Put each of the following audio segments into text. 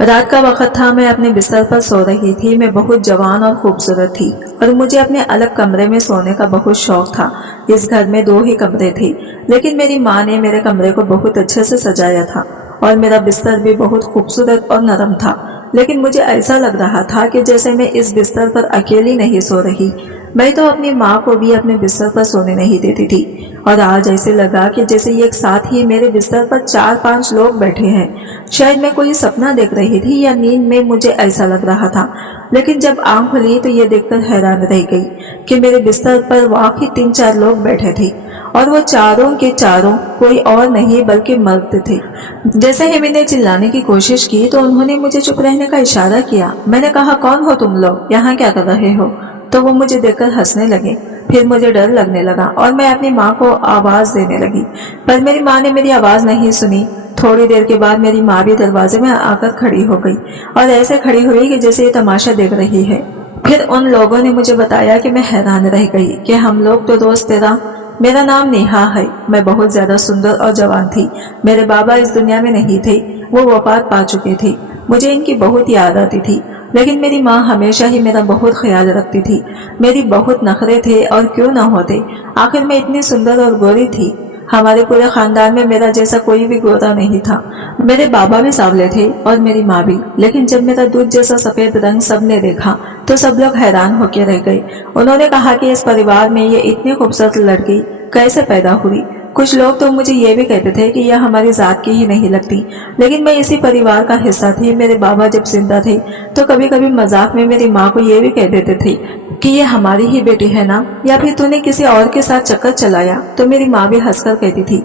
रात का वक्त था। मैं अपने बिस्तर पर सो रही थी। मैं बहुत जवान और खूबसूरत थी और मुझे अपने अलग कमरे में सोने का बहुत शौक था। इस घर में 2 ही कमरे थे, लेकिन मेरी माँ ने मेरे कमरे को बहुत अच्छे से सजाया था और मेरा बिस्तर भी बहुत खूबसूरत और नरम था। लेकिन मुझे ऐसा लग रहा था कि जैसे मैं इस बिस्तर पर अकेली नहीं सो रही। मैं तो अपनी माँ को भी अपने बिस्तर पर सोने नहीं देती थी और आज ऐसे लगा कि जैसे एक साथ ही मेरे बिस्तर पर 4-5 लोग बैठे हैं। शायद मैं कोई सपना देख रही थी या नींद में मुझे ऐसा लग रहा था। लेकिन जब आंख खुली तो ये देखकर हैरान रह गई कि मेरे बिस्तर पर वाकई 3-4 लोग बैठे थे और वो चारों के चारों कोई और नहीं बल्कि मर्द थे। जैसे ही मैंने चिल्लाने की कोशिश की तो उन्होंने मुझे चुप रहने का इशारा किया। मैंने कहा, कौन हो तुम लोग, यहाँ क्या कर रहे हो? तो वो मुझे देखकर हंसने लगे। फिर मुझे डर लगने लगा और मैं अपनी माँ को आवाज देने लगी, पर मेरी माँ ने मेरी आवाज नहीं सुनी। थोड़ी देर के बाद मेरी माँ भी दरवाजे में आकर खड़ी हो गई और ऐसे खड़ी हुई कि जैसे ये तमाशा देख रही है। फिर उन लोगों ने मुझे बताया कि मैं हैरान रह गई कि हम लोग तो दोस्त तेरा। मेरा नाम नेहा है। मैं बहुत ज्यादा सुंदर और जवान थी। मेरे बाबा इस दुनिया में नहीं थे, वो वफात पा चुके थे। मुझे इनकी बहुत याद आती थी, लेकिन मेरी माँ हमेशा ही मेरा बहुत ख्याल रखती थी। मेरी बहुत नखरे थे और क्यों न होते, आखिर मैं इतनी सुंदर और गोरी थी। हमारे पूरे खानदान में मेरा जैसा कोई भी गोरा नहीं था। मेरे बाबा भी सांवले थे और मेरी माँ भी, लेकिन जब मेरा दूध जैसा सफेद रंग सबने देखा तो सब लोग हैरान होकर रह गए। उन्होंने कहा कि इस परिवार में ये इतनी खूबसूरत लड़की कैसे पैदा हुई। कुछ लोग तो मुझे ये भी कहते थे कि यह हमारी जात की ही नहीं लगती, लेकिन मैं इसी परिवार का हिस्सा थी। मेरे बाबा जब जिंदा थे तो कभी कभी मजाक में मेरी माँ को ये भी कह देते थे कि ये हमारी ही बेटी है ना, या फिर तूने किसी और के साथ चक्कर चलाया। तो मेरी माँ भी हंसकर कहती थी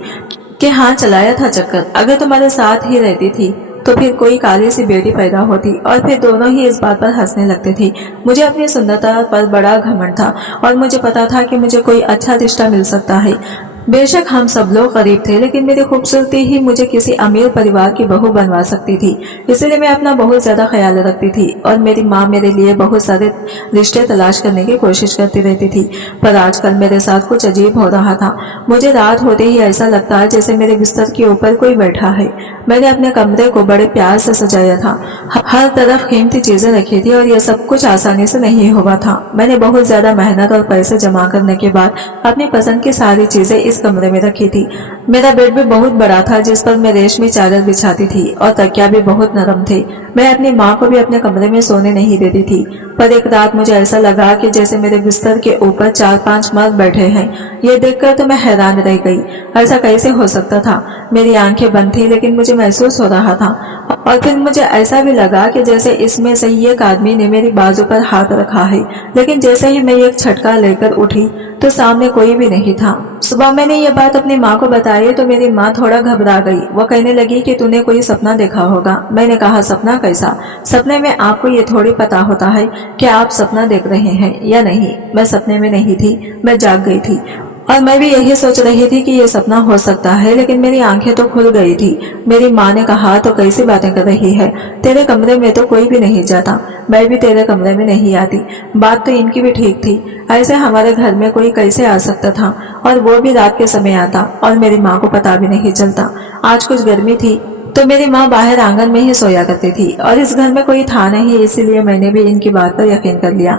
कि हाँ, चलाया था चक्कर। अगर तुम्हारे साथ ही रहती थी तो फिर कोई काली सी बेटी पैदा होती। और फिर दोनों ही इस बात पर हंसने लगते थे। मुझे अपनी सुंदरता पर बड़ा घमंड था और मुझे पता था कि मुझे कोई अच्छा रिश्ता मिल सकता है। बेशक हम सब लोग गरीब थे, लेकिन मेरी खूबसूरती ही मुझे किसी अमीर परिवार की बहू बनवा सकती थी। इसलिए मैं अपना बहुत ज्यादा ख्याल रखती थी और मेरी माँ मेरे लिए बहुत सारे रिश्ते तलाश करने की कोशिश करती रहती थी। पर आजकल मेरे साथ कुछ अजीब हो रहा था। मुझे रात होते ही ऐसा लगता है जैसे मेरे बिस्तर के ऊपर कोई बैठा है। मैंने अपने कमरे को बड़े प्यार से सजाया था, हर तरफ कीमती चीजें रखी थी और यह सब कुछ आसानी से नहीं हुआ था। मैंने बहुत ज्यादा मेहनत और पैसे जमा करने के बाद अपनी पसंद की सारी चीजें इस कमरे में रखी थी। मेरा बेड भी बहुत बड़ा था जिस पर मैं रेशमी चादर बिछाती थी और तकिया भी बहुत नरम थे। मैं अपनी माँ को भी अपने कमरे में सोने नहीं देती थी, पर एक रात मुझे ऐसा लगा कि जैसे मेरे बिस्तर के ऊपर 4-5 मर्द बैठे हैं। ये देखकर तो मैं हैरान रह गई। ऐसा कैसे हो सकता था? मेरी आंखें बंद थी, लेकिन मुझे महसूस हो रहा था। और फिर मुझे ऐसा भी लगा कि जैसे इसमें से एक आदमी ने मेरी बाजू पर हाथ रखा है। लेकिन जैसे ही मैं एक झटका लेकर उठी तो सामने कोई भी नहीं था। सुबह मैंने ये बात अपनी माँ को बताई तो मेरी माँ थोड़ा घबरा गई। वो कहने लगी कि तूने कोई सपना देखा होगा। मैंने कहा, सपना कैसा? सपने में आपको ये थोड़ी पता होता है कि आप सपना देख रहे हैं या नहीं। मैं सपने में नहीं थी, मैं जाग गई थी और मैं भी यही सोच रही थी कि ये सपना हो सकता है, लेकिन मेरी आंखें तो खुल गई थी। मेरी माँ ने कहा, तो कैसी बातें कर रही है? तेरे कमरे में तो कोई भी नहीं जाता, मैं भी तेरे कमरे में नहीं आती। बात तो इनकी भी ठीक थी। ऐसे हमारे घर में कोई कैसे आ सकता था, और वो भी रात के समय आता, और मेरी माँ को पता भी नहीं चलता। आज कुछ गर्मी थी तो मेरी माँ बाहर आंगन में ही सोया करती थी और इस घर में कोई था नहीं, इसीलिए मैंने भी इनकी बात पर यकीन कर लिया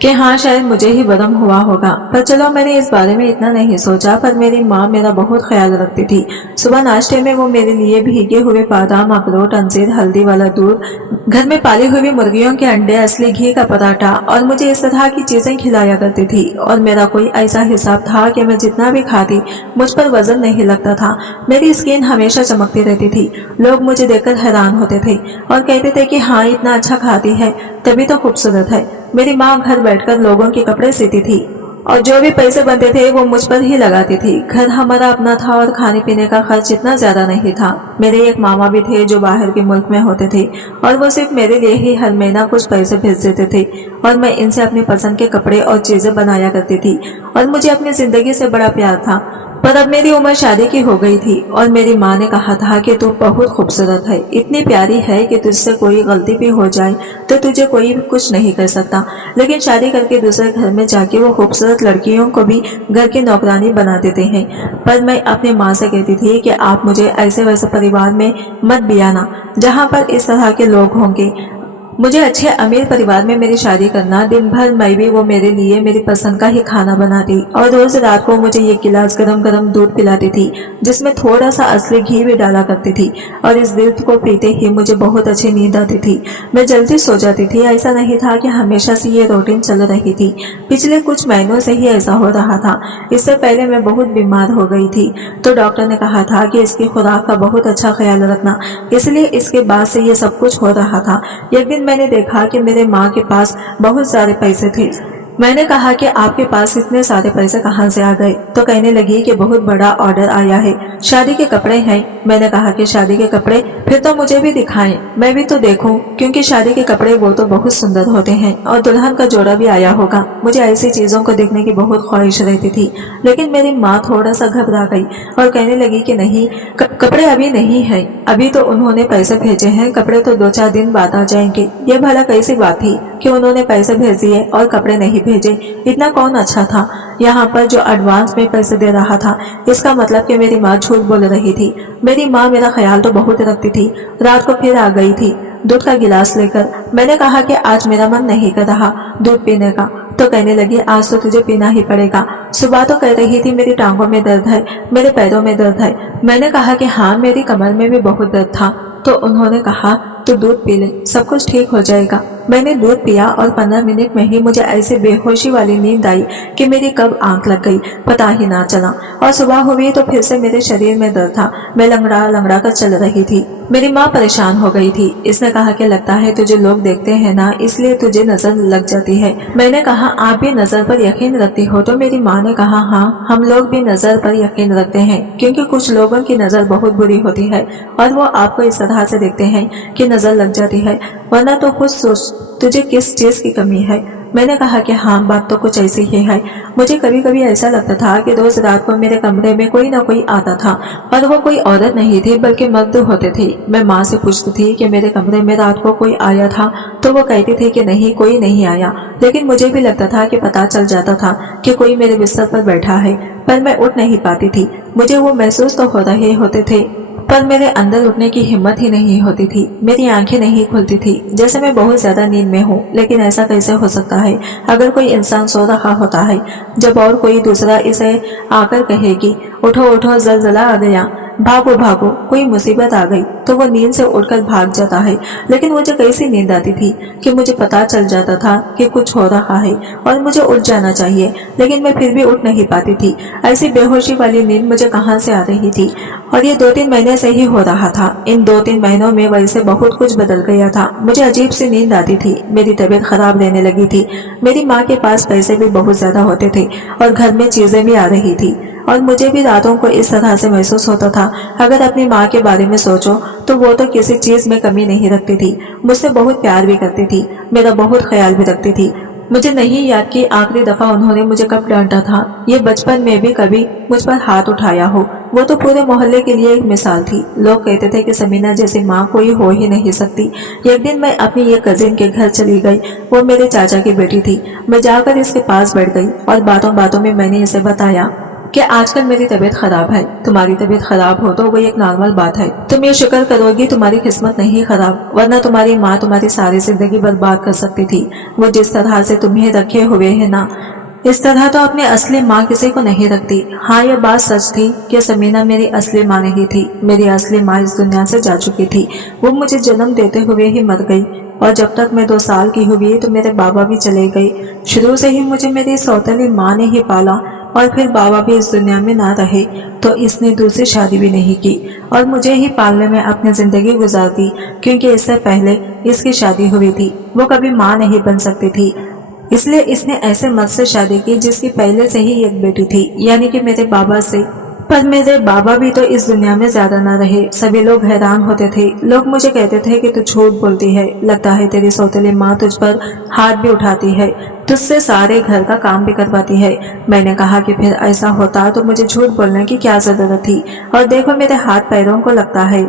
कि हाँ, शायद मुझे ही भ्रम हुआ होगा। पर चलो, मैंने इस बारे में इतना नहीं सोचा। पर मेरी माँ मेरा बहुत ख्याल रखती थी। सुबह नाश्ते में वो मेरे लिए भीगे हुए बादाम, अखरोट, अंजीर, हल्दी वाला दूध, घर में पाली हुई मुर्गियों के अंडे, असली घी का पराठा और मुझे इस तरह की चीजें खिलाया करती थी। और मेरा कोई ऐसा हिसाब था कि मैं जितना भी खाती मुझ पर वजन नहीं लगता था। मेरी स्किन हमेशा चमकती रहती थी। लोग मुझे देखकर हैरान होते थे और कहते थे कि हाँ, इतना अच्छा खाती है तभी तो खूबसूरत है। मेरी माँ घर बैठकर लोगों के कपड़े सीती थी और जो भी पैसे बनते थे वो मुझ पर ही लगाती थी। घर हमारा अपना था और खाने पीने का खर्च इतना ज्यादा नहीं था। मेरे एक मामा भी थे जो बाहर के मुल्क में होते थे और वो सिर्फ मेरे लिए ही हर महीना कुछ पैसे भेज देते थे और मैं इनसे अपनी पसंद के कपड़े और चीजें बनाया करती थी और मुझे अपनी जिंदगी से बड़ा प्यार था। पर अब मेरी उम्र शादी की हो गई थी और मेरी माँ ने कहा था कि तू बहुत खूबसूरत है, इतनी प्यारी है कि तुझसे कोई गलती भी हो जाए तो तुझे कोई भी कुछ नहीं कर सकता। लेकिन शादी करके दूसरे घर में जाके वो खूबसूरत लड़कियों को भी घर की नौकरानी बना देते हैं। पर मैं अपनी माँ से कहती थी कि आप मुझे ऐसे वैसे परिवार में मत बियाना जहाँ पर इस तरह के लोग होंगे। मुझे अच्छे अमीर परिवार में मेरी शादी करना। दिन भर मैं भी वो मेरे लिए मेरी पसंद का ही खाना बनाती और रोज रात को मुझे एक गिलास गरम गरम दूध पिलाती थी जिसमें थोड़ा सा असली घी भी डाला करती थी और इस दूध को पीते ही मुझे बहुत अच्छी नींद आती थी। मैं जल्दी सो जाती थी। ऐसा नहीं था कि हमेशा से ये रूटीन चल रही थी, पिछले कुछ महीनों से ही ऐसा हो रहा था। इससे पहले मैं बहुत बीमार हो गई थी तो डॉक्टर ने कहा था कि इसकी खुराक का बहुत अच्छा ख्याल रखना, इसलिए इसके बाद से ये सब कुछ हो रहा था। एक दिन मैंने देखा कि मेरे माँ के पास बहुत सारे पैसे थे। मैंने कहा कि आपके पास इतने सारे पैसे कहाँ से आ गए? तो कहने लगी कि बहुत बड़ा ऑर्डर आया है, शादी के कपड़े हैं। मैंने कहा कि शादी के कपड़े? फिर तो मुझे भी दिखाएं, मैं भी तो देखूं, क्योंकि शादी के कपड़े वो तो बहुत सुंदर होते हैं और दुल्हन का जोड़ा भी आया होगा। मुझे ऐसी चीजों को देखने की बहुत ख्वाहिश रहती थी। लेकिन मेरी माँ थोड़ा सा घबरा गई और कहने लगी कि नहीं, कपड़े अभी नहीं है, अभी तो उन्होंने पैसे भेजे हैं, कपड़े तो 2-4 दिन बाद आ जाएंगे। ये भला कैसी बात थी कि उन्होंने पैसे भेज दिए और कपड़े नहीं भेजे? इतना कौन अच्छा था यहाँ पर जो एडवांस में पैसे दे रहा था? इसका मतलब कि मेरी माँ झूठ बोल रही थी। मेरी माँ मेरा ख्याल तो बहुत रखती थी। रात को फिर आ गई थी दूध का गिलास लेकर। मैंने कहा कि आज मेरा मन नहीं कर रहा दूध पीने का। तो कहने लगी आज तो तुझे पीना ही पड़ेगा। सुबह तो कह रही थी मेरी टांगों में दर्द है, मेरे पैरों में दर्द है। मैंने कहा कि हाँ, मेरी कमर में भी बहुत दर्द था। तो उन्होंने कहा तो दूध पी ले, सब कुछ ठीक हो जाएगा। मैंने दूध पिया और 15 मिनट में ही मुझे ऐसी बेहोशी वाली नींद आई कि मेरी कब आंख लग गई पता ही ना चला। और सुबह हुई तो फिर से मेरे शरीर में दर्द था। मैं लंगड़ा लंगड़ा कर चल रही थी। मेरी माँ परेशान हो गई थी। इसने कहा कि लगता है तुझे लोग देखते हैं ना, इसलिए तुझे नजर लग जाती है। मैंने कहा आप भी नजर पर यकीन रखती हो? तो मेरी माँ ने कहा हाँ, हम लोग भी नजर पर यकीन रखते हैं, क्योंकि कुछ लोगों की नजर बहुत बुरी होती है और वो आपको इस तरह से देखते हैं कि नजर लग जाती है। वरना तो खुद सोच तुझे किस चीज की कमी है। मैंने कहा कि हाँ, बात तो कुछ ऐसी ही है। मुझे कभी कभी ऐसा लगता था कि रोज रात को मेरे कमरे में कोई ना कोई आता था और वो कोई औरत नहीं थी बल्कि मर्द होते थे। मैं माँ से पूछती थी कि मेरे कमरे में रात को कोई आया था, तो वो कहती थी कि नहीं, कोई नहीं आया। लेकिन मुझे भी लगता था कि पता चल जाता था कि कोई मेरे बिस्तर पर बैठा है, पर मैं उठ नहीं पाती थी। मुझे वो महसूस तो हो रहे होते थे पर मेरे अंदर उठने की हिम्मत ही नहीं होती थी। मेरी आंखें नहीं खुलती थी, जैसे मैं बहुत ज्यादा नींद में हूँ। लेकिन ऐसा कैसे हो सकता है? अगर कोई इंसान सो रहा होता है जब और कोई दूसरा इसे आकर कहेगी उठो उठो, जलजला आ गया, भागो भागो, कोई मुसीबत आ गई, तो वो नींद से उठकर भाग जाता है। लेकिन मुझे कैसी नींद आती थी कि मुझे पता चल जाता था कि कुछ हो रहा है और मुझे उठ जाना चाहिए, लेकिन मैं फिर भी उठ नहीं पाती थी। ऐसी बेहोशी वाली नींद मुझे कहाँ से आ रही थी? और ये 2-3 महीने से ही हो रहा था। इन 2-3 महीनों में वैसे बहुत कुछ बदल गया था। मुझे अजीब सी नींद आती थी, मेरी तबीयत खराब रहने लगी थी। मेरी माँ के पास पैसे भी बहुत ज्यादा होते थे और घर में चीजें भी आ रही थी और मुझे भी रातों को इस तरह से महसूस होता था। अगर अपनी माँ के बारे में सोचो तो वो तो किसी चीज में कमी नहीं रखती थी, मुझसे बहुत प्यार भी करती थी, मेरा बहुत ख्याल भी रखती थी। मुझे नहीं याद कि आखिरी दफा उन्होंने मुझे कब डांटा था। ये बचपन में भी कभी मुझ पर हाथ उठाया हो, वो तो पूरे मोहल्ले के लिए एक मिसाल थी। लोग कहते थे कि समीना जैसी माँ कोई हो ही नहीं सकती। एक दिन मैं अपनी एक कजिन के घर चली गई, वो मेरे चाचा की बेटी थी। मैं जाकर इसके पास बैठ गई और बातों बातों में मैंने इसे बताया कि आजकल मेरी तबीयत खराब है। तुम्हारी तबीयत खराब हो तो वो एक नॉर्मल बात है, तुम ये शुक्र करोगी तुम्हारी किस्मत नहीं खराब, वरना तुम्हारी माँ तुम्हारी सारी जिंदगी बर्बाद कर सकती थी। वो जिस तरह से तुम्हें रखे हुए है ना, इस तरह तो अपनी असली माँ किसी को नहीं रखती। हाँ, ये बात सच थी कि समीना मेरी असली माँ नहीं थी। मेरी असली माँ इस दुनिया से जा चुकी थी। वो मुझे जन्म देते हुए ही मर गई और जब तक मैं 2 साल की हुई तो मेरे बाबा भी चले गए। शुरू से ही मुझे मेरी सौतेली माँ ने ही पाला और फिर बाबा भी इस दुनिया में ना रहे तो इसने दूसरी शादी भी नहीं की और मुझे ही पालने में अपनी जिंदगी गुजार दी, क्योंकि इससे पहले इसकी शादी हुई थी। वो कभी माँ नहीं बन सकती थी, इसलिए इसने ऐसे मर्द से शादी की जिसकी पहले से ही एक बेटी थी, यानी कि मेरे बाबा से। पर मेरे बाबा भी तो इस दुनिया में ज्यादा न रहे। सभी लोग हैरान होते थे। लोग मुझे कहते थे कि तू झूठ बोलती है, लगता है तेरी सौतेली माँ तुझ पर हाथ भी उठाती है, तुझसे सारे घर का काम भी करवाती है। मैंने कहा कि फिर ऐसा होता तो मुझे झूठ बोलने की क्या जरूरत थी, और देखो मेरे हाथ पैरों को लगता है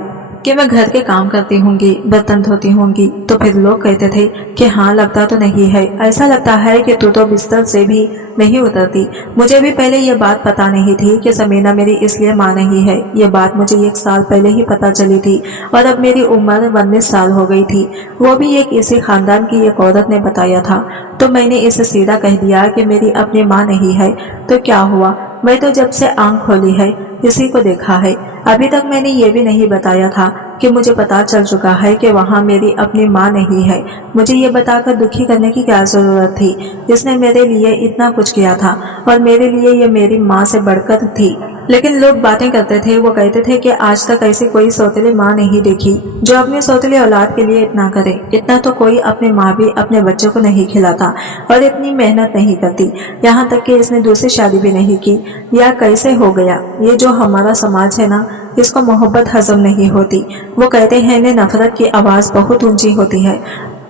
कि मैं घर के काम करती होंगी, बर्तन धोती होंगी। तो फिर लोग कहते थे कि हाँ लगता तो नहीं है, ऐसा लगता है कि तू तो बिस्तर से भी नहीं उतरती। मुझे भी पहले ये बात पता नहीं थी कि समीना मेरी इसलिए माँ नहीं है। ये बात मुझे 1 साल पहले ही पता चली थी, और अब मेरी उम्र 19 साल हो गई थी। वो भी एक इसी खानदान की एक औरत ने बताया था। तो मैंने इसे सीधा कह दिया कि मेरी अपनी माँ नहीं है। तो क्या हुआ, मैं तो जब से आंख खोली है इसी को देखा है। अभी तक मैंने ये भी नहीं बताया था कि मुझे पता चल चुका है कि वहाँ मेरी अपनी माँ नहीं है। मुझे ये बताकर दुखी करने की क्या जरूरत थी। इसने मेरे लिए इतना कुछ किया था, और मेरे लिए ये मेरी माँ से बढ़कर थी। लेकिन लोग बातें करते थे। वो कहते थे कि आज तक ऐसी कोई सौतेली माँ नहीं देखी जो अपनी सौतेली औलाद के लिए इतना करे। इतना तो कोई अपने माँ भी अपने बच्चों को नहीं खिलाता, और इतनी मेहनत नहीं करती। यहाँ तक कि इसने दूसरी शादी भी नहीं की। या कैसे हो गया। ये जो हमारा समाज है ना, इसको मोहब्बत हजम नहीं होती। वो कहते हैं ने नफरत की आवाज बहुत ऊंची होती है।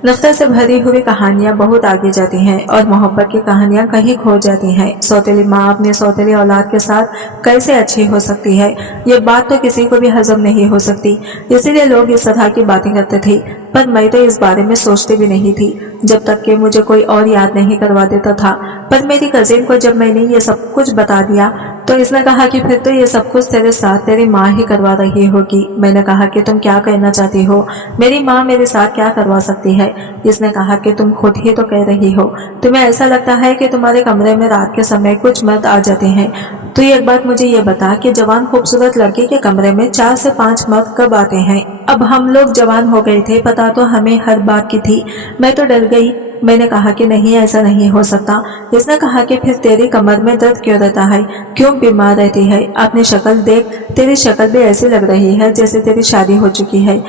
नफरत से भरी हुई कहानियां बहुत आगे जाती हैं, और मोहब्बत की कहानियां कहीं खो जाती हैं। सौतेली माँ अपनी सौतेली औलाद के साथ कैसे अच्छी हो सकती है, ये बात तो किसी को भी हजम नहीं हो सकती। इसीलिए लोग इस तरह की बातें करते थे, पर मैं तो इस बारे में सोचती भी नहीं थी, जब तक कि मुझे कोई और याद नहीं करवा देता था। पर मेरी कजिन को जब मैंने ये सब कुछ बता दिया तो इसने कहा कि फिर तो ये सब कुछ तेरे साथ तेरी माँ ही करवा रही होगी। मैंने कहा कि तुम क्या कहना चाहती हो, मेरी माँ मेरे साथ क्या करवा सकती है। इसने कहा कि तुम खुद ही तो कह रही हो, तुम्हें ऐसा लगता है कि तुम्हारे कमरे में रात के समय कुछ मर्द आ जाते हैं। तो एक बात मुझे ये बता कि जवान खूबसूरत लड़के के कमरे में 4 से 5 मर्द कब आते हैं। अब हम लोग जवान हो गए थे, पता तो हमें हर बात की थी। मैं तो डर गई। मैंने कहा कि नहीं, ऐसा नहीं हो सकता। इसने कहा कि फिर तेरी कमर में दर्द क्यों रहता है, क्यों बीमार रहती है। अपनी शक्ल देख, तेरी शक्ल भी ऐसी लग रही है जैसे तेरी शादी हो चुकी है।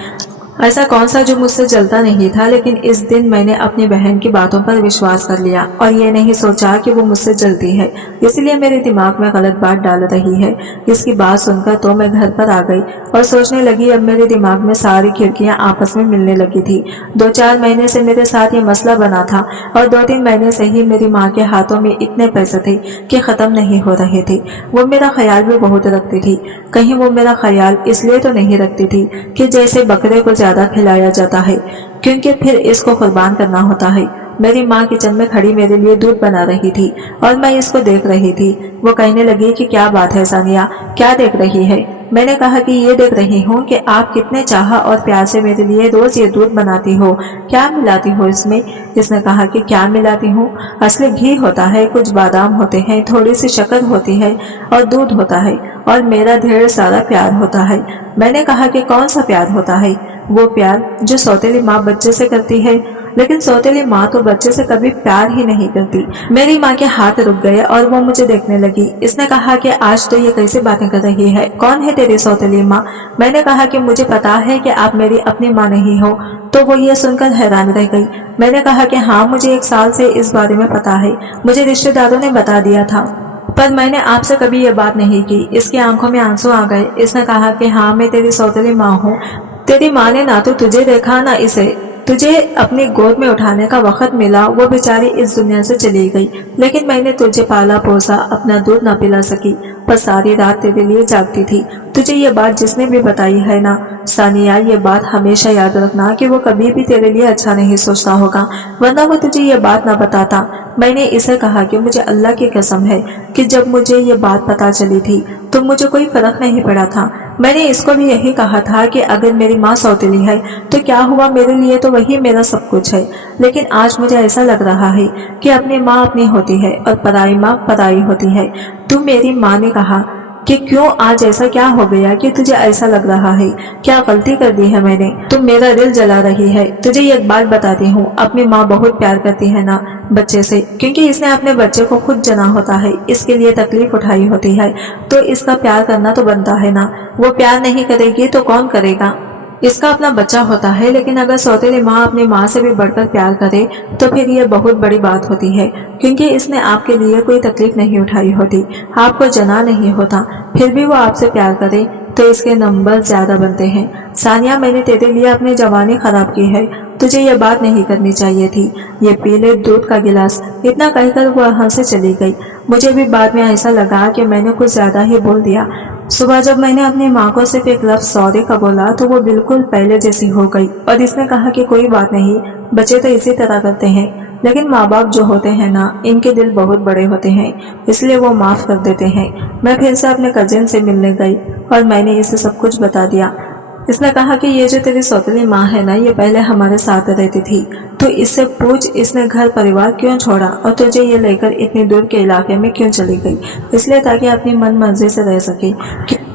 ऐसा कौन सा जो मुझसे जलता नहीं था, लेकिन इस दिन मैंने अपनी बहन की बातों पर विश्वास कर लिया, और ये नहीं सोचा कि वो मुझसे जलती है, इसलिए मेरे दिमाग में गलत बात डाल रही है। इसकी बात सुनकर तो मैं घर पर आ गई और सोचने लगी। अब मेरे दिमाग में सारी खिड़कियां आपस में मिलने लगी थी। 2-4 महीने से मेरे साथ ये मसला बना था, और 2-3 महीने से ही मेरी माँ के हाथों में इतने पैसे थे कि खत्म नहीं हो रहे थे। वो मेरा ख्याल भी बहुत रखती थी। कहीं वो मेरा ख्याल इसलिए तो नहीं रखती थी कि जैसे बकरे को ज्यादा खिलाया जाता है, क्योंकि फिर इसको कुर्बान करना होता है। मेरी माँ किचन में खड़ी मेरे लिए दूध बना रही थी, और मैं इसको देख रही थी। वो कहने लगी कि क्या बात है सानिया, क्या देख रही है। मैंने कहा कि ये देख रही हूँ कि आप कितने चाह और प्यार से मेरे लिए रोज ये दूध बनाती हो, क्या मिलाती हो इसमें। इसने कहा कि क्या मिलाती हूँ, असली घी होता है, कुछ बादाम होते हैं, थोड़ी सी शक्कर होती है, और दूध होता है, और मेरा ढेर सारा प्यार होता है। मैंने कहा कि कौन सा प्यार होता है। वो प्यार जो सौतेली माँ बच्चे से करती है, लेकिन सौतेली माँ तो बच्चे से कभी प्यार ही नहीं करती। मेरी माँ के हाथ रुक गए और वो मुझे देखने लगी। इसने कहा कि आज तो ये कैसे बातें कर रही है, कौन है तेरी सौतेली माँ। मैंने कहा कि मुझे पता है कि आप मेरी अपनी माँ नहीं हो। तो वो ये सुनकर हैरान रह गई। मैंने कहा कि हाँ, मुझे 1 साल से इस बारे में पता है, मुझे रिश्तेदारों ने बता दिया था, पर मैंने आपसे कभी ये बात नहीं की। इसकी आंखों में आंसू आ गए। इसने कहा कि हाँ, मैं तेरी सौतेली माँ हूँ। तेरी माँ ने ना तो तुझे देखा ना इसे, तुझे अपनी गोद में उठाने का वक्त मिला। वो बेचारी इस दुनिया से चली गई, लेकिन मैंने तुझे पाला पोसा, अपना दूध ना पिला सकी, पर सारी रात तेरे लिए जागती थी। तुझे ये बात जिसने भी बताई है ना सानिया, ये बात हमेशा याद रखना कि वो कभी भी तेरे लिए अच्छा नहीं सोचता होगा, वरना वो तुझे ये बात ना बताता। मैंने इसे कहा कि मुझे अल्लाह की कसम है कि जब मुझे ये बात पता चली थी तो मुझे कोई फर्क नहीं पड़ा था। मैंने इसको भी यही कहा था कि अगर मेरी माँ सौतेली है तो क्या हुआ, मेरे लिए तो वही मेरा सब कुछ है। लेकिन आज मुझे ऐसा लग रहा है कि अपनी माँ अपनी होती है और पराई माँ पराई होती है। तू मेरी माँ ने कहा कि क्यों आज ऐसा क्या हो गया कि तुझे ऐसा लग रहा है, क्या गलती कर दी है मैंने, तुम मेरा दिल जला रही है। तुझे एक बात बताती हूँ, अपनी माँ बहुत प्यार करती है ना बच्चे से, क्योंकि इसने अपने बच्चे को खुद जना होता है, इसके लिए तकलीफ उठाई होती है, तो इसका प्यार करना तो बनता है ना। वो प्यार नहीं करेगी तो कौन करेगा। इसका अपना बच्चा होता है, लेकिन अगर सौतेली माँ अपनी माँ से भी बढ़कर प्यार करे तो फिर ये बहुत बड़ी बात होती है, क्योंकि इसने आपके लिए कोई तकलीफ नहीं उठाई होती, आपको जना नहीं होता, फिर भी वो आपसे प्यार करे तो इसके नंबर ज्यादा बनते हैं। सानिया, मैंने तेरे लिए अपनी जवानी खराब की है, तुझे ये बात नहीं करनी चाहिए थी। ये पी ले दूध का गिलास। इतना कहकर वो वहां से चली गई। मुझे भी बाद में ऐसा लगा कि मैंने कुछ ज्यादा ही बोल दिया। सुबह जब मैंने अपनी माँ को सिर्फ एक लफ्ज सॉरी का बोला तो वो बिल्कुल पहले जैसी हो गई और इसने कहा कि कोई बात नहीं, बच्चे तो इसी तरह करते हैं, लेकिन माँ बाप जो होते हैं ना, इनके दिल बहुत बड़े होते हैं, इसलिए वो माफ कर देते हैं। मैं फिर से अपने कजिन से मिलने गई और मैंने इसे सब कुछ बता दिया। इसने कहा कि ये जो तेरी सौतेली माँ है ना, ये पहले हमारे साथ रहती थी, तो इससे पूछ इसने घर परिवार क्यों छोड़ा और तुझे ये लेकर इतनी दूर के इलाके में क्यों चली गई। इसलिए ताकि अपनी मन मर्जी से रह सके,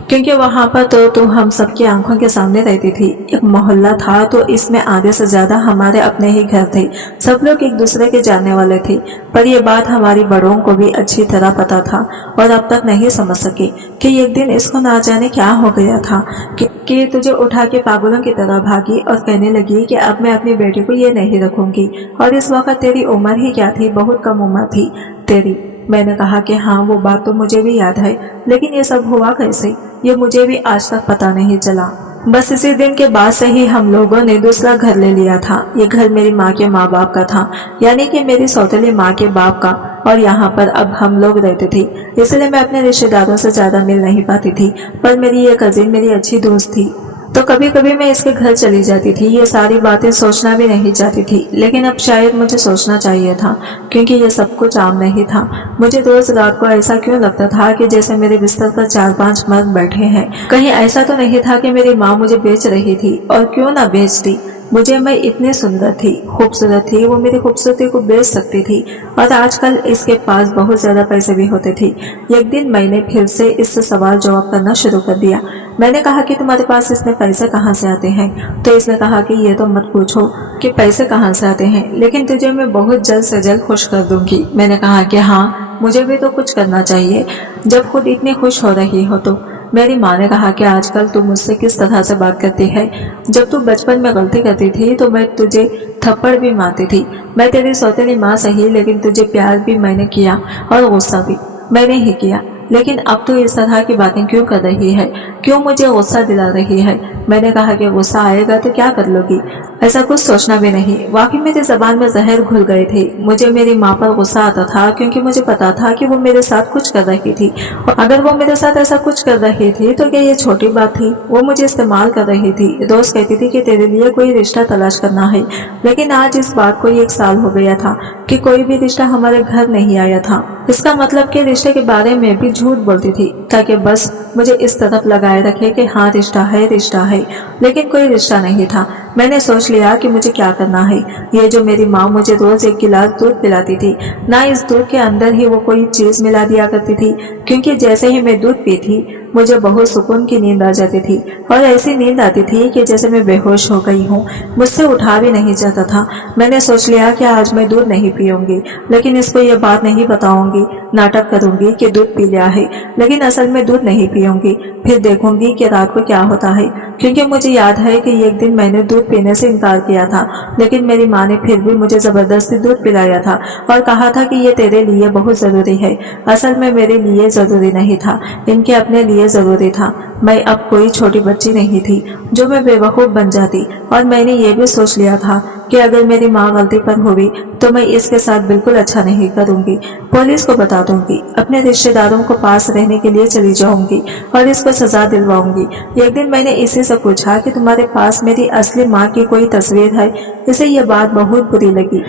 क्योंकि वहाँ पर तो हम सबकी आंखों के सामने रहती थी। एक मोहल्ला था तो इसमें आधे से ज्यादा हमारे अपने ही घर थे, सब लोग एक दूसरे के जानने वाले थे। पर यह बात हमारी बड़ों को भी अच्छी तरह पता था और अब तक नहीं समझ सके कि एक दिन इसको ना जाने क्या हो गया था कि तुझे उठा के पागलों की तरह भागी और कहने लगी कि अब मैं अपनी बेटी को ये नहीं रखूंगी। और इस वक्त तेरी उम्र ही क्या थी, बहुत कम उम्र थी तेरी। मैंने कहा कि हाँ, वो बात तो मुझे भी याद है, लेकिन ये सब हुआ कैसे, ये मुझे भी आज तक पता नहीं चला। बस इसी दिन के बाद से ही हम लोगों ने दूसरा घर ले लिया था। ये घर मेरी माँ के माँ बाप का था, यानी कि मेरी सौतेली माँ के बाप का, और यहाँ पर अब हम लोग रहते थे। इसलिए मैं अपने रिश्तेदारों से ज्यादा मिल नहीं पाती थी, पर मेरी ये कजिन मेरी अच्छी दोस्त थी, तो कभी कभी मैं इसके घर चली जाती थी। ये सारी बातें सोचना भी नहीं चाहती थी, लेकिन अब शायद मुझे सोचना चाहिए था, क्योंकि ये सब कुछ आम नहीं था। मुझे रोज रात को ऐसा क्यों लगता था कि जैसे मेरे बिस्तर पर 4-5 मर्द बैठे हैं। कहीं ऐसा तो नहीं था कि मेरी माँ मुझे बेच रही थी, और क्यों ना बेचती मुझे, मैं इतनी सुंदर थी, खूबसूरत थी, वो मेरी खूबसूरती को बेच सकती थी, और आजकल इसके पास बहुत ज्यादा पैसे भी होते थे। एक दिन मैंने फिर से इससे सवाल जवाब करना शुरू कर दिया। मैंने कहा कि तुम्हारे पास इतने पैसे कहाँ से आते हैं। तो इसने कहा कि ये तो मत पूछो कि पैसे कहाँ से आते हैं, लेकिन तुझे मैं बहुत जल्द से जल्द खुश कर दूंगी। मैंने कहा कि हाँ, मुझे भी तो कुछ करना चाहिए जब खुद इतनी खुश हो रही हो तो। मेरी माँ ने कहा कि आजकल तू मुझसे किस तरह से बात करती है। जब तू बचपन में गलती करती थी तो मैं तुझे थप्पड़ भी मारती थी। मैं तेरी सौतेली माँ सही, लेकिन तुझे प्यार भी मैंने किया और गुस्सा भी मैंने ही किया। लेकिन अब तू इस तरह की बातें क्यों कर रही है, क्यों मुझे गुस्सा दिला रही है। मैंने कहा कि गुस्सा आएगा तो क्या कर लोगी, ऐसा कुछ सोचना भी नहीं। वाकई मेरी जबान में जहर घुल गए थे। मुझे मेरी माँ पर गुस्सा आता था, क्योंकि मुझे पता था कि वो मेरे साथ कुछ कर रही थी, और अगर वो मेरे साथ ऐसा कुछ कर रही थी तो क्या ये छोटी बात थी। वो मुझे इस्तेमाल कर रही थी, रोज कहती थी कि तेरे लिए कोई रिश्ता तलाश करना है। लेकिन आज इस बात को 1 साल हो गया था कि कोई भी रिश्ता हमारे घर नहीं आया था। इसका मतलब कि रिश्ते के बारे में भी झूठ बोलती थी, ताकि बस मुझे इस तरफ लगाए रखे कि हाँ रिश्ता है, रिश्ता है, लेकिन कोई रिश्ता नहीं था। मैंने सोच लिया कि मुझे क्या करना है। ये जो मेरी माँ मुझे रोज 1 गिलास दूध पिलाती थी ना, इस दूध के अंदर ही वो कोई चीज मिला दिया करती थी, क्योंकि जैसे ही मैं दूध पीती मुझे बहुत सुकून की नींद आ जाती थी, और ऐसी नींद आती थी कि जैसे मैं बेहोश हो गई हूँ, मुझसे उठा भी नहीं जाता था। मैंने सोच लिया कि आज मैं दूध नहीं पीऊंगी, लेकिन इसको ये बात नहीं बताऊंगी, नाटक करूंगी कि दूध पी लिया है, लेकिन असल में दूध नहीं पीऊंगी। फिर देखूंगी कि रात को क्या होता है, क्योंकि मुझे याद है कि एक दिन मैंने दूध पीने से इनकार किया था, लेकिन मेरी माँ ने फिर भी मुझे जबरदस्ती दूध पिलाया था और कहा था कि ये तेरे लिए बहुत जरूरी है। असल में मेरे लिए जरूरी नहीं था, इनके अपने लिए जरूरी था। मैं अब कोई छोटी बच्ची नहीं थी जो मैं बेवकूफ बन जाती, और मैंने ये भी सोच लिया था कि अगर मेरी माँ गलती पर हुई तो मैं इसके साथ बिल्कुल अच्छा नहीं करूंगी, पुलिस को बता दूंगी, अपने रिश्तेदारों को पास रहने के लिए चली जाऊंगी और इसको सजा दिलवाऊंगी। एक दिन मैंने इसी से पूछा कि तुम्हारे पास मेरी असली माँ की कोई तस्वीर है। इसे ये बात बहुत बुरी लगी।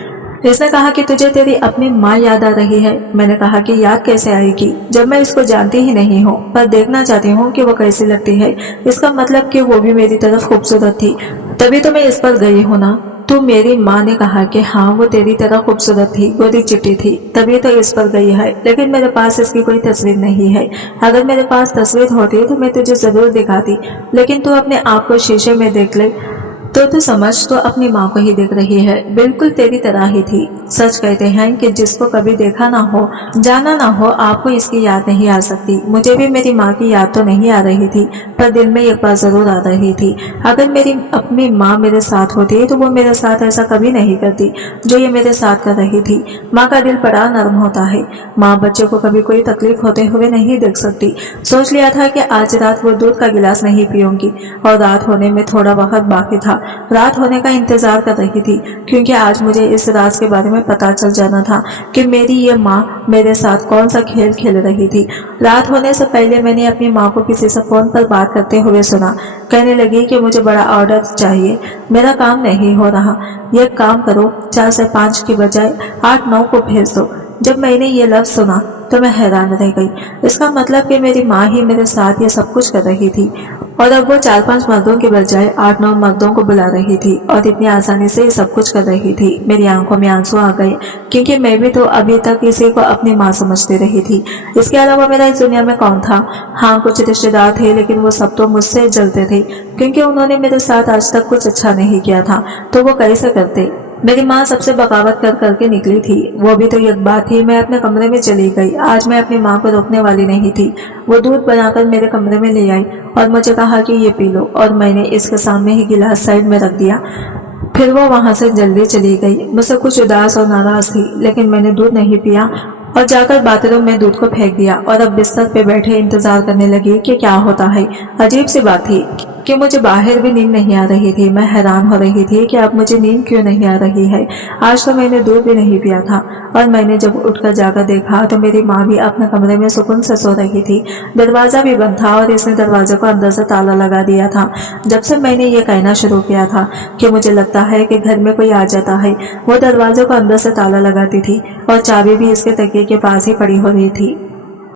इसने कहा कि तुझे तेरी अपनी माँ याद आ रही है। मैंने कहा कि याद कैसे आएगी जब मैं इसको जानती ही नहीं हूँ, पर देखना चाहती हूँ कि वो कैसी लगती है। इसका मतलब कि वो भी मेरी तरफ खूबसूरत थी, तभी तो मैं इस पर गई हूँ ना। तो मेरी माँ ने कहा कि हाँ, वो तेरी तरह खूबसूरत थी, गोरी चिट्टी थी, तभी तो इस पर गई है, लेकिन मेरे पास इसकी कोई तस्वीर नहीं है। अगर मेरे पास तस्वीर होती तो मैं तुझे जरूर दिखाती, लेकिन तू अपने आप को शीशे में देख ले, तो समझ तो अपनी माँ को ही देख रही है, बिल्कुल तेरी तरह ही थी। सच कहते हैं कि जिसको कभी देखा ना हो, जाना ना हो, आपको इसकी याद नहीं आ सकती। मुझे भी मेरी माँ की याद तो नहीं आ रही थी, पर दिल में एक बात जरूर आ रही थी। अगर मेरी अपनी माँ मेरे साथ होती तो वो मेरे साथ ऐसा कभी नहीं करती जो ये मेरे साथ कर रही थी। माँ का दिल बड़ा नरम होता है। माँ बच्चे को कभी कोई तकलीफ होते हुए नहीं देख सकती। सोच लिया था कि आज रात वो दूध का गिलास नहीं पीऊंगी, और रात होने में थोड़ा वक्त बाकी था। रात होने का इंतजार कर रही थी, क्योंकि आज मुझे इस राज के बारे में पता चल जाना था कि मेरी ये माँ मेरे साथ कौन सा खेल खेल रही थी। रात होने से पहले मैंने अपनी माँ को किसी से फोन पर बात करते हुए सुना। कहने लगी कि मुझे बड़ा ऑर्डर चाहिए, मेरा काम नहीं हो रहा। ये काम करो, 4 से 5 की बजाय 8-9 को भेज दो। जब मैंने ये लफ्ज सुना तो मैं हैरान रह गई। इसका मतलब कि मेरी माँ ही मेरे साथ ये सब कुछ कर रही थी, और अब वो 4-5 मर्दों के बजाय 8-9 मर्दों को बुला रही थी, और इतनी आसानी से ये सब कुछ कर रही थी। मेरी आंखों में आंसू आ गए, क्योंकि मैं भी तो अभी तक इसी को अपनी माँ समझती रही थी। इसके अलावा मेरा इस दुनिया में कौन था? हाँ, कुछ रिश्तेदार थे, लेकिन वो सब तो मुझसे जलते थे, क्योंकि उन्होंने मेरे साथ आज तक कुछ अच्छा नहीं किया था, तो वो कैसे करते? मेरी माँ सबसे बगावत कर करके निकली थी। वो भी तो एक बात थी। मैं अपने कमरे में चली गई। आज मैं अपनी माँ को रोकने वाली नहीं थी। वो दूध बनाकर मेरे कमरे में ले आई और मुझे कहा कि ये पी लो, और मैंने इसके सामने ही गिलास साइड में रख दिया। फिर वो वहां से जल्दी चली गई। मुझसे कुछ उदास और नाराज थी, लेकिन मैंने दूध नहीं पिया और जाकर बाथरूम में दूध को फेंक दिया, और अब बिस्तर पे बैठे इंतजार करने लगी कि क्या होता है। अजीब सी बात थी कि मुझे बाहर भी नींद नहीं आ रही थी। मैं हैरान हो रही थी कि अब मुझे नींद क्यों नहीं आ रही है। आज तो मैंने दूध भी नहीं पिया था, और मैंने जब उठकर जाकर देखा तो मेरी माँ भी अपने कमरे में सुकून से सो रही थी। दरवाजा भी बंद था, और इसने दरवाजे को अंदर से ताला लगा दिया था। जब से मैंने ये कहना शुरू किया था कि मुझे लगता है कि घर में कोई आ जाता है, वो दरवाजे को अंदर से ताला लगाती थी, और चाबी भी इसके तकिए के पास ही पड़ी हो रही थी।